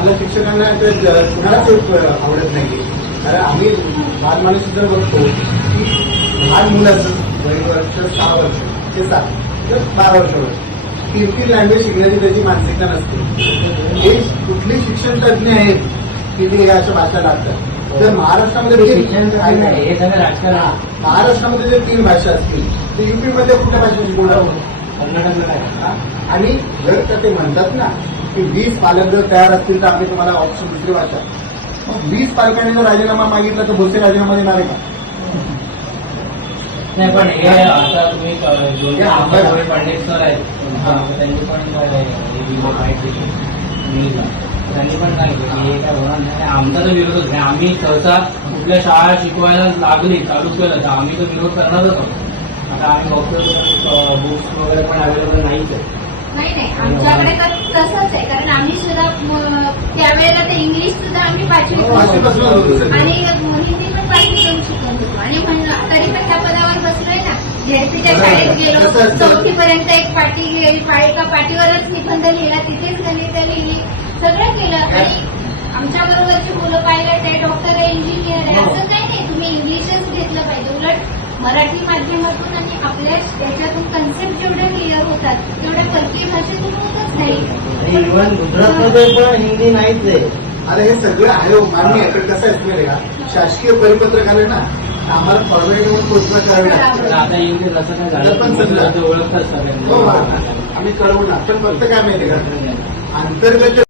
आम्हाला शिक्षकांना कुणालाच आवडत नाही. कारण आम्ही लहान माणूस सुद्धा बघतो की लहान मुलाचं 5 वर्ष 6 वर्ष ते 7 तर 12 वर्षावर 3 लँग्वेज शिकण्याची त्याची मानसिकता नसते. हे कुठले शिक्षण तज्ज्ञ आहेत की ते अशा भाषा लागतात. तर महाराष्ट्रामध्ये शिक्षण हे सगळं राजकारण. महाराष्ट्रामध्ये जर 3 भाषा असतील तर युपीमध्ये कुठल्या भाषा शिकवणार? कर्नाटकला आणि जर तर ते म्हणतात ना की 20 पालक जर तयार असतील तर आम्ही तुम्हाला ऑप्शन दुसरी भाषा. मग 20 पालकांनी जर राजीनामा मागितला तर भोसले राजीनामा देणार आहे का? नाही, पण हे आता तुम्ही पंडित सर आहेत त्यांनी पण त्यांनी पण काय केलं हे काय होणार नाही. आमचा तर विरोधच नाही. आम्ही सहसा कुठल्या शाळा शिकवायला लागली चालू केलं तर आम्ही तो विरोध करणारच आहोत. आता आम्ही बघतो बुक्स वगैरे पण अवेलेबल नाहीच आहे. नाही आमच्याकडे तर तसंच आहे. कारण आम्ही सुद्धा त्यावेळेला ते इंग्लिश सुद्धा आम्ही 5वी आणि हिंदी पण 5वी शिकत होतो. आणि तरी पण त्या पदावर बसलोय ना. झेडपीच्या शाळेत गेलो 4थी पर्यंत एक पाटी एका पाटीवरच निबंध लिहिला, तिथेच गणित लिहिली, सगळं केलं. आणि आमच्या बरोबरची मुलं पाहिलं ते डॉक्टर आहे, इंजिनियर आहे, असं काही नाही. तुम्ही इंग्लिशच घेतलं पाहिजे. उलट मराठी माध्यमातून आणि आपल्या याच्यातून कन्सेप्ट जेवढ्या क्लिअर होतात तेवढ्या परकीय भाषेतून होतच नाही. इव्हन गुजरातमध्ये पण हिंदी नाहीच आहे. अरे हे सगळं आहे मान्य आहे. तर कसं आहे माहिती का, शासकीय परिपत्रक आले ना आम्हाला फॉर्मॅलिटी घोषणा करावी लागते. आता इंग्लिश असं काय झालं पण समजा ओळखतात सगळ्यांना. आम्ही कळवणार. पण फक्त काय माहिती का, अंतर्गत